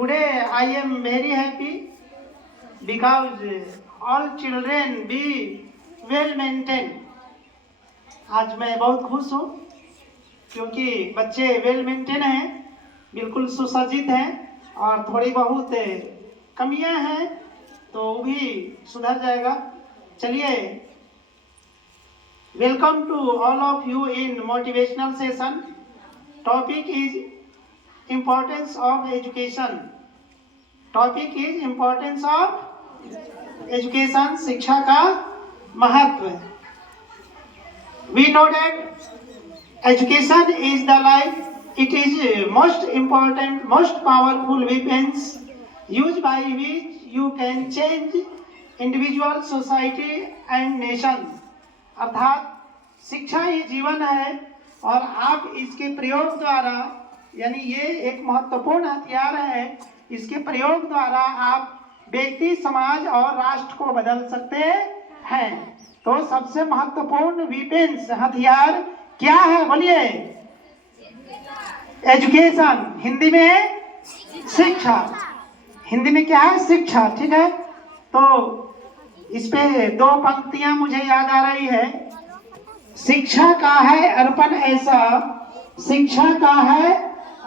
Today I am very happy because all children be well maintained. आज मैं बहुत खुश हूँ क्योंकि बच्चे वेल मेंटेन हैं, बिल्कुल सुसज्जित हैं और थोड़ी बहुत कमियां हैं तो वो भी सुधर जाएगा। चलिए, welcome to all of you in motivational session. Topic is importance of education. Topic is importance of education, शिक्षा का महत्व। We know that education is the life. It is most important, most powerful weapons used by which you can change individual, society and nation. अर्थात शिक्षा ही जीवन है और आप इसके प्रयोग द्वारा, यानी ये एक महत्वपूर्ण हथियार है, इसके प्रयोग द्वारा आप व्यक्ति, समाज और राष्ट्र को बदल सकते हैं। तो सबसे महत्वपूर्ण वेपन्स, हथियार क्या है बोलिए? एजुकेशन, हिंदी में शिक्षा। हिंदी में क्या है? शिक्षा। ठीक है, तो इस पे दो पंक्तियां मुझे याद आ रही है। शिक्षा का है अर्पण ऐसा, शिक्षा का है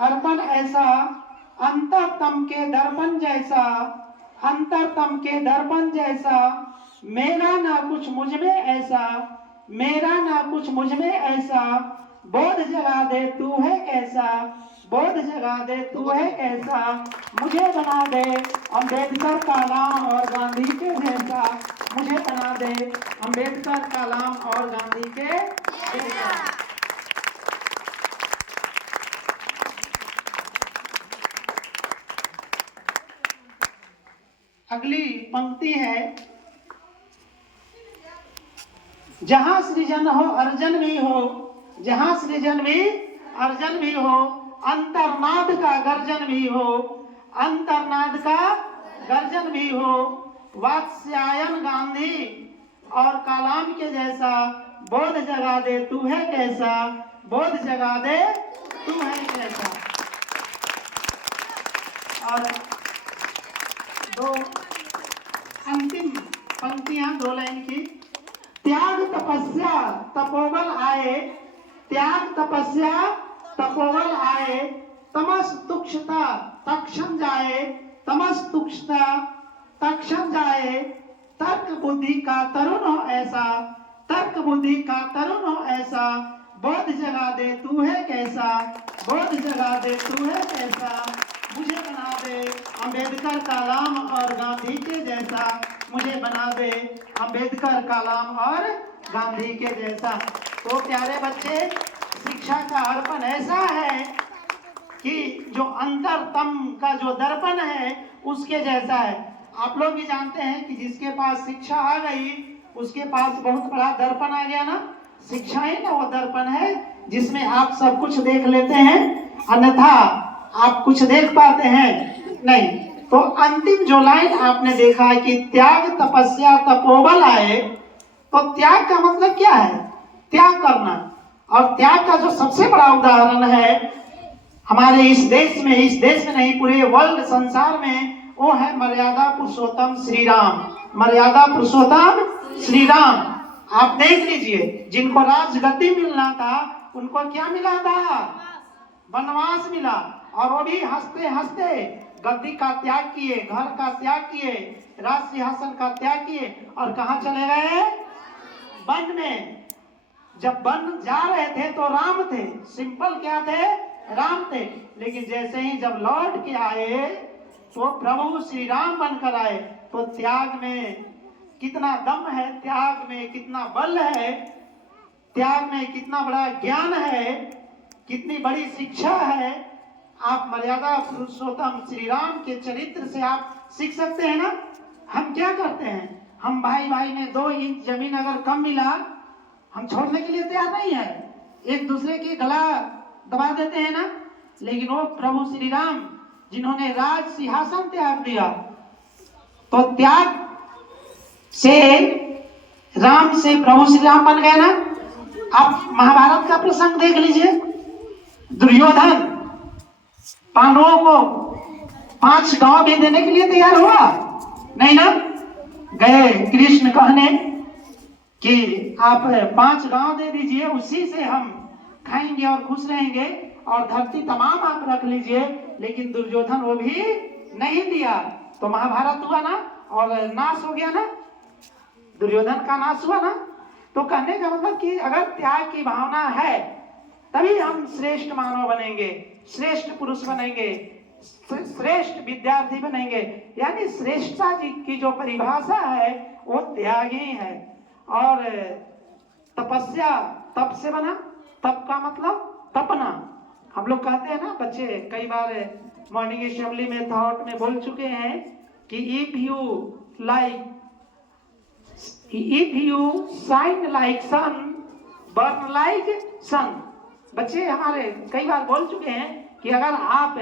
अर्पण ऐसा, अंतरतम के दर्पण जैसा, अंतरतम के दर्पण जैसा, मेरा ना कुछ मुझ में ऐसा, मेरा ना कुछ मुझ में ऐसा, बोध जगा दे तू है कैसा, बोध जगा दे तू है कैसा, मुझे बना दे अम्बेडकर, कलाम और गांधी के जैसा, मुझे बना दे अम्बेडकर, कलाम और गांधी के जैसा। अगली पंक्ति है, जहां सृजन हो अर्जन भी हो, जहां सृजन भी अर्जन भी हो, अंतर्नाद का गर्जन भी हो, अंतर्नाद का गर्जन भी हो, वात्स्यायन गांधी और कलाम के जैसा, बोध जगा दे तू है कैसा, बोध जगा दे तू है कैसा। और दो अंतिम पंक्तियां, दो लाइन की। त्याग तपस्या तपोबल आए, त्याग तपस्या तपोबल आए, तमस तुक्षता तक्षण जाए, तमस तुक्षता तक्षण जाए, तर्क बुद्धि का तरुण हो ऐसा, तर्क बुद्धि का तरुण हो ऐसा, बोध जगा दे तू है कैसा, बोध जगा दे तू है कैसा, मुझे बना दे अम्बेडकर, कलाम और गांधी के जैसा, मुझे बना दे अम्बेडकर, कलाम और गांधी के जैसा। तो प्यारे बच्चे, शिक्षा का अर्पण ऐसा है कि जो अंतरतम का जो दर्पण है उसके जैसा है। आप लोग भी जानते हैं कि जिसके पास शिक्षा आ गई उसके पास बहुत बड़ा दर्पण आ गया ना। शिक्षा ही ना वो दर्पण है जिसमें आप सब कुछ देख लेते हैं, अन्यथा आप कुछ देख पाते हैं नहीं। तो अंतिम जो लाइन आपने देखा है कि त्याग तपस्या तपोबल आए, तो त्याग का मतलब क्या है? त्याग करना। और त्याग का जो सबसे बड़ा उदाहरण है हमारे इस देश में नहीं, पूरे वर्ल्ड संसार में, वो है मर्यादा पुरुषोत्तम श्री राम। मर्यादा पुरुषोत्तम श्री राम। आप देख लीजिए, जिनको राजगद्दी मिलना था उनको क्या मिला था? वनवास मिला। और वो भी हंसते हंसते गद्दी का त्याग किए, घर का त्याग किए, राज सिंहासन का त्याग किए और कहाँ चले गए? वन में। जब वन जा रहे थे तो राम थे, सिंपल क्या थे? राम थे। लेकिन जैसे ही जब लौट के आए तो प्रभु श्री राम बनकर आए। तो त्याग में कितना दम है, त्याग में कितना बल है, त्याग में कितना बड़ा ज्ञान है, कितनी बड़ी शिक्षा है। आप मर्यादा पुरुषोत्तम श्री राम के चरित्र से आप सीख सकते हैं ना। हम क्या करते हैं? हम भाई भाई में 2 इंच जमीन अगर कम मिला, हम छोड़ने के लिए तैयार नहीं है, एक दूसरे की गला दबा देते हैं ना। लेकिन वो प्रभु श्री राम जिन्होंने राज सिंहासन त्याग दिया, तो त्याग से राम से प्रभु श्री राम बन गए ना। आप महाभारत का प्रसंग देख लीजिए, दुर्योधन पांडवों को 5 गांव भी देने के लिए तैयार हुआ? नहीं ना। गए कृष्ण कहने कि आप 5 गांव दे दीजिए, उसी से हम खाएंगे और खुश रहेंगे, और धरती तमाम आप रख लीजिए। लेकिन दुर्योधन वो भी नहीं दिया, तो महाभारत हुआ ना, और नाश हो गया ना, दुर्योधन का नाश हुआ ना। तो कहने का मतलब कि अगर त्याग की भावना है तभी हम श्रेष्ठ मानव बनेंगे, श्रेष्ठ पुरुष बनेंगे, श्रेष्ठ विद्यार्थी बनेंगे। यानी श्रेष्ठता की जो परिभाषा है वो त्याग ही है। और तपस्या तप से बना, तप का मतलब तपना। हम लोग कहते हैं ना, बच्चे कई बार मॉर्निंग असेंबली में थॉट में बोल चुके हैं कि if you shine like sun burn like sun. बच्चे हमारे कई बार बोल चुके हैं कि अगर आप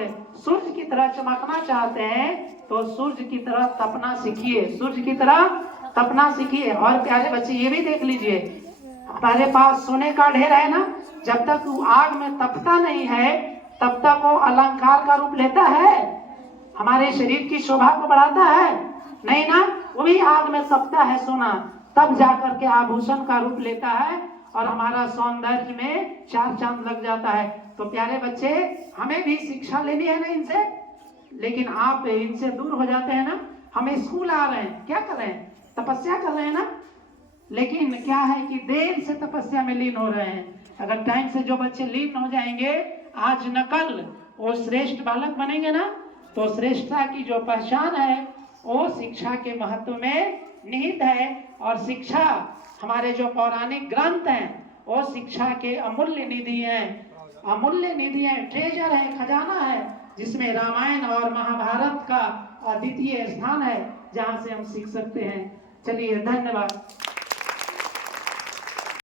सूर्य की तरह चमकना चाहते हैं तो सूर्य की तरह तपना सीखिए, सूर्य की तरह तपना सीखिए। और प्यारे बच्चे ये भी देख लीजिए, हमारे पास सोने का ढेर है ना, जब तक वो आग में तपता नहीं है तब तक वो अलंकार का रूप लेता है, हमारे शरीर की शोभा को बढ़ाता है नहीं ना। वो भी आग में तपता है सोना, तब जाकर के आभूषण का रूप लेता है और हमारा सौंदर्य में 4 चांद लग जाता है। तो प्यारे बच्चे, हमें भी शिक्षा लेनी है ना इनसे, लेकिन आप इनसे दूर हो जाते हैं ना। हम स्कूल आ रहे हैं, क्या कर रहे हैं? तपस्या कर रहे हैं ना। लेकिन क्या है कि देर से तपस्या में लीन हो रहे हैं। अगर टाइम से जो बच्चे लीन हो जाएंगे आज न कल, वो श्रेष्ठ बालक बनेंगे ना। तो श्रेष्ठता की जो पहचान है वो शिक्षा के महत्व में निहित है। और शिक्षा, हमारे जो पौराणिक ग्रंथ हैं वो शिक्षा के अमूल्य निधि हैं, अमूल्य निधि है, ट्रेजर है, खजाना है, जिसमें रामायण और महाभारत का अद्वितीय स्थान है, जहाँ से हम सीख सकते हैं। चलिए, धन्यवाद।